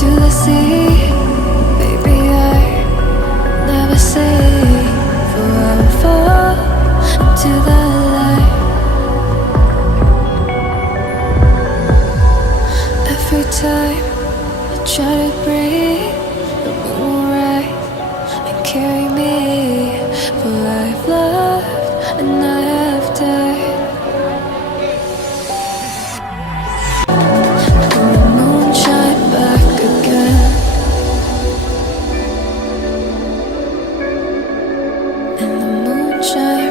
to the sea. Baby, I never say forever into the light. Every time I try to breathe, the moon will rise and carry me. For I've loved and I have died. And the moon shine back again. And the moon shine